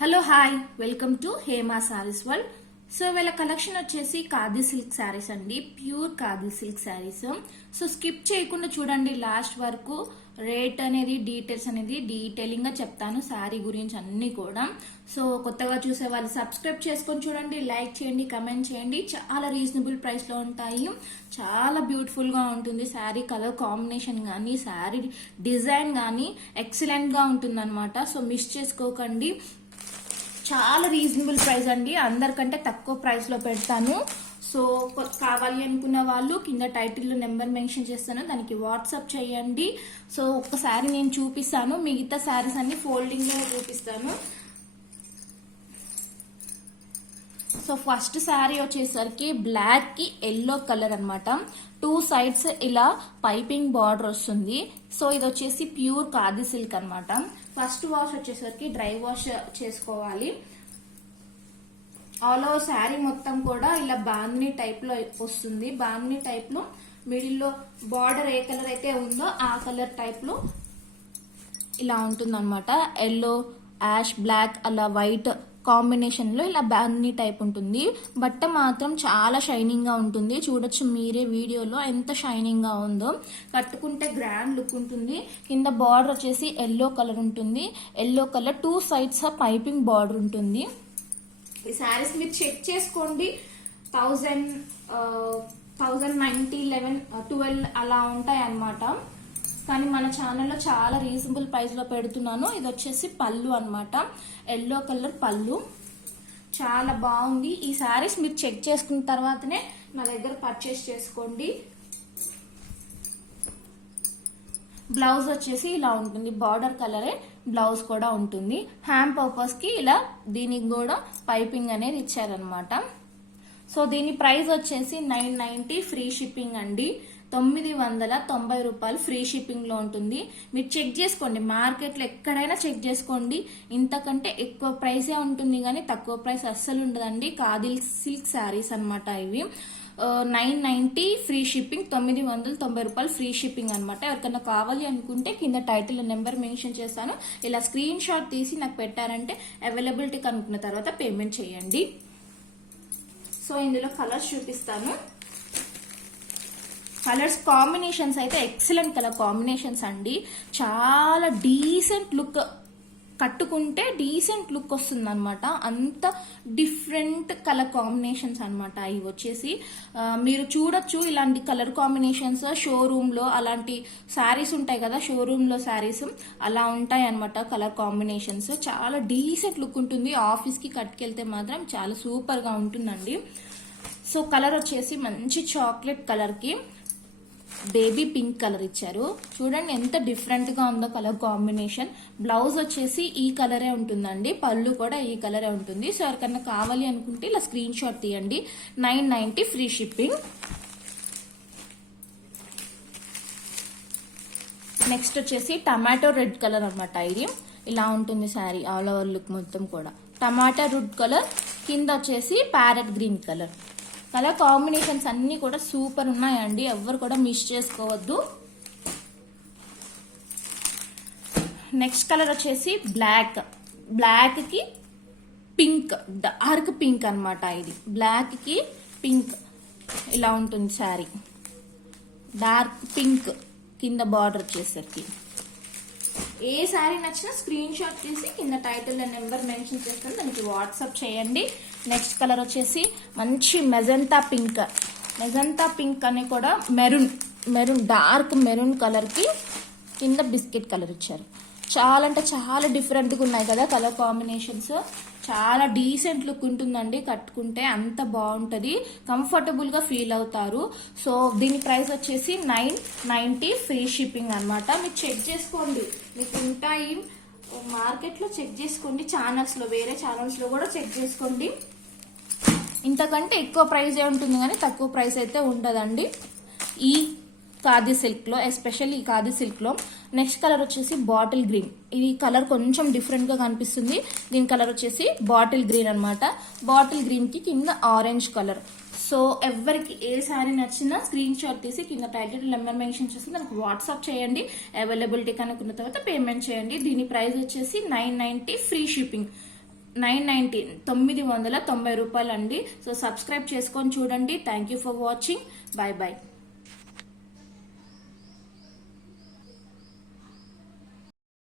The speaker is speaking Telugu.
Hello hi welcome to Hema saris world. So వీళ్ళ కలెక్షన్ వచ్చేసి ఖాదీ సిల్క్ శారీస్ అండి, pure khadi silk saris. So skip చేయకుండా చూడండి లాస్ట్ వరకు. రేట్ అనేది డీటెయిల్స్ అనేది డీటెయిలింగ్ గా చెప్తాను, శారీ గురించి అన్ని కూడా. సో కొత్తగా చూసే వాళ్ళు సబ్స్క్రైబ్ చేసుకొని చూడండి, లైక్ చేయండి, కమెంట్ చేయండి. చాలా రీజనబుల్ ప్రైస్ లో ఉంటాయి, చాలా బ్యూటిఫుల్ గా ఉంటుంది. శారీ కలర్ కాంబినేషన్ గానీ, శారీ డిజైన్ గానీ ఎక్సలెంట్ గా ఉంటుంది అనమాట. సో మిస్ చేసుకోకండి. చాలా రీజనబుల్ ప్రైస్ అండి, అందరికంటే తక్కువ ప్రైస్ లో పెడతాను. సో కావాలి అనుకున్న వాళ్ళు కింద టైటిల్లో నెంబర్ మెన్షన్ చేస్తాను, దానికి వాట్సాప్ చేయండి. సో ఒక్కసారి నేను చూపిస్తాను, మిగతా శారీస్ అన్ని ఫోల్డింగ్ లో చూపిస్తాను. సో ఫస్ట్ శారీ వచ్చేసరికి బ్లాక్ కి ఎల్లో కలర్ అన్నమాట. 2 సైడ్స్ ఇలా పైపింగ్ బార్డర్ వస్తుంది. సో ఇది వచ్చేసి ప్యూర్ ఖాదీ సిల్క్ అన్నమాట. ఫస్ట్ వాష్ వచ్చేసరికి డ్రై వాష్ చేసుకోవాలి. ఆల్ ఓవర్ శారీ మొత్తం కూడా ఇలా బాందిని టైప్ లో వస్తుంది. బాందిని టైప్ లో మిడిల్ లో బార్డర్ ఏ కలర్ అయితే ఉందో ఆ కలర్ టైప్ లో ఇలా ఉంటుంది అనమాట. ఎల్లో, యాష్, బ్లాక్ అలా వైట్ కాంబినేషన్ లో ఇలా బాందిని టైప్ ఉంటుంది. బట్ట మాత్రం చాలా షైనింగ్ గా ఉంటుంది, చూడొచ్చు మీరే వీడియోలో ఎంత షైనింగ్ గా ఉందో. కట్టుకుంటే గ్రాండ్ లుక్ ఉంటుంది. కింద బార్డర్ వచ్చేసి ఎల్లో కలర్ ఉంటుంది. Yellow colour 2 sides piping border ఉంటుంది. ఈ శారీస్ మీరు చెక్ చేసుకోండి, 1090, 11, 12 అలా ఉంటాయి అన్నమాట. కానీ మన ఛానల్లో చాలా రీజనబుల్ ప్రైస్ లో పెడుతున్నాను. ఇది వచ్చేసి పళ్ళు అన్నమాట, ఎల్లో కలర్ పళ్ళు, చాలా బాగుంది. ఈ శారీస్ మీరు చెక్ చేసుకున్న తర్వాతనే నా దగ్గర పర్చేస్ చేసుకోండి. బ్లౌజ్ వచ్చేసి ఇలా ఉంటుంది, బార్డర్ కలరే బ్లౌజ్ కూడా ఉంటుంది. హ్యాండ్ పర్పస్ కి ఇలా దీనికి కూడా పైపింగ్ అనేది ఇచ్చారనమాట. సో దీని ప్రైస్ వచ్చేసి 990 ఫ్రీ షిప్పింగ్ అండి. 990 రూపాయలు ఫ్రీ షిప్పింగ్ లో ఉంటుంది. మీరు చెక్ చేసుకోండి, మార్కెట్ లో ఎక్కడైనా చెక్ చేసుకోండి, ఇంతకంటే ఎక్కువ ప్రైసే ఉంటుంది కానీ తక్కువ ప్రైస్ అస్సలు ఉండదండి. ఖాదీ సిల్క్ శారీస్ అనమాట ఇవి. 990 ఫ్రీ షిప్పింగ్, 990 రూపాయలు ఫ్రీ షిప్పింగ్ అనమాట. ఎవరికైనా కావాలి అనుకుంటే కింద టైటిల్ నెంబర్ మెన్షన్ చేస్తాను, ఇలా స్క్రీన్ షాట్ తీసి నాకు పెట్టారంటే అవైలబిలిటీ కనుక్కున్న తర్వాత పేమెంట్ చేయండి. సో ఇందులో కలర్స్ చూపిస్తాను. కలర్స్ కాంబినేషన్స్ అయితే ఎక్సలెంట్ కలర్ కాంబినేషన్స్ అండి. చాలా డీసెంట్ లుక్, కట్టుకుంటే డీసెంట్ లుక్ వస్తుంది అనమాట. అంత డిఫరెంట్ కలర్ కాంబినేషన్స్ అనమాట ఇవి వచ్చేసి. మీరు చూడొచ్చు ఇలాంటి కలర్ కాంబినేషన్స్ షోరూమ్ లో, అలాంటి శారీస్ ఉంటాయి కదా షోరూమ్ లో శారీస్, అలా ఉంటాయి అనమాట కలర్ కాంబినేషన్స్. చాలా డీసెంట్ లుక్ ఉంటుంది. ఆఫీస్ కి కట్టుకెళ్తే మాత్రం చాలా సూపర్ గా ఉంటుందండి. సో కలర్ వచ్చేసి మంచి చాక్లెట్ కలర్ కి బేబీ పింక్ కలర్ ఇచ్చారు. చూడండి ఎంత డిఫరెంట్ గా ఉందో కలర్ కాంబినేషన్. బ్లౌజ్ వచ్చేసి ఈ కలరే ఉంటుందండి, పళ్ళు కూడా ఈ కలరే ఉంటుంది. సో ఎవరికన్నా కావాలి అనుకుంటే ఇలా స్క్రీన్ షాట్ తీయండి. 990 ఫ్రీ షిప్పింగ్. నెక్స్ట్ వచ్చేసి టమాటో రెడ్ కలర్ అనమాట. ఇది ఇలా ఉంటుంది శారీ ఆల్ ఓవర్ లుక్ మొత్తం కూడా. టమాటా రెడ్ కలర్, కింద వచ్చేసి parrot green colour. Colour combinations అన్ని కూడా సూపర్ ఉన్నాయండి, ఎవరు కూడా మిస్ చేసుకోవద్దు. నెక్స్ట్ కలర్ వచ్చేసి బ్లాక్, బ్లాక్ కి పింక్, డార్క్ పింక్ అనమాట. ఇది బ్లాక్ కి పింక్ ఇలా ఉంటుంది శారీ. డార్క్ పింక్ కింద బార్డర్ వచ్చేసరికి. ఏ శారీ నచ్చినా స్క్రీన్ షాట్ తీసి కింద టైటిల్ నెంబర్ మెన్షన్ చేస్తాను, దానికి వాట్సాప్ చేయండి. నెక్స్ట్ కలర్ వచ్చేసి మంచి మెజంతా పింక్. మెజంతా పింక్ అని కూడా మెరూన్ డార్క్ మెరూన్ కలర్ కి కింద బిస్కెట్ కలర్ ఇచ్చారు. చాలా అంటే చాలా డిఫరెంట్ గా ఉన్నాయి కదా కలర్ కాంబినేషన్స్. చాలా డీసెంట్ లుక్ ఉంటుందండి, కట్టుకుంటే అంత బాగుంటది, కంఫర్టబుల్ గా ఫీల్ అవుతారు. సో దీని ప్రైస్ వచ్చేసి 990 ఫ్రీ షిప్పింగ్ అనమాట. మీరు చెక్ చేసుకోండి, మీకు ఉంటాయి మార్కెట్ లో చెక్ చేసుకోండి, ఛానల్స్ లో, వేరే ఛానల్స్ లో కూడా చెక్ చేసుకోండి. ఇంతకంటే ఎక్కువ ప్రైస్ ఉంటుంది కానీ తక్కువ ప్రైస్ అయితే ఉండదండి ఈ ఖాదీ సిల్క్ లో, ఎస్పెషల్లీ ఈ ఖాదీ సిల్క్ లో. నెక్స్ట్ కలర్ వచ్చేసి బాటిల్ గ్రీన్. ఈ కలర్ కొంచెం డిఫరెంట్ గా కనిపిస్తుంది. దీని కలర్ వచ్చేసి బాటిల్ గ్రీన్ అనమాట. బాటిల్ గ్రీన్ కి కింద ఆరెంజ్ కలర్. సో ఎవరికి ఏ శారీ నచ్చినా స్క్రీన్ షాట్ తీసి కింద టైటిల్ నెంబర్ మెన్షన్ చేసి దానికి వాట్సాప్ చేయండి. అవైలబిలిటీ కనుక్కున్న తర్వాత పేమెంట్ చేయండి. దీని ప్రైస్ వచ్చేసి 990 ఫ్రీ షిప్పింగ్. 990 990 రూపాయలు అండి. సో సబ్స్క్రైబ్ చేసుకొని చూడండి. Thank you for watching. By by.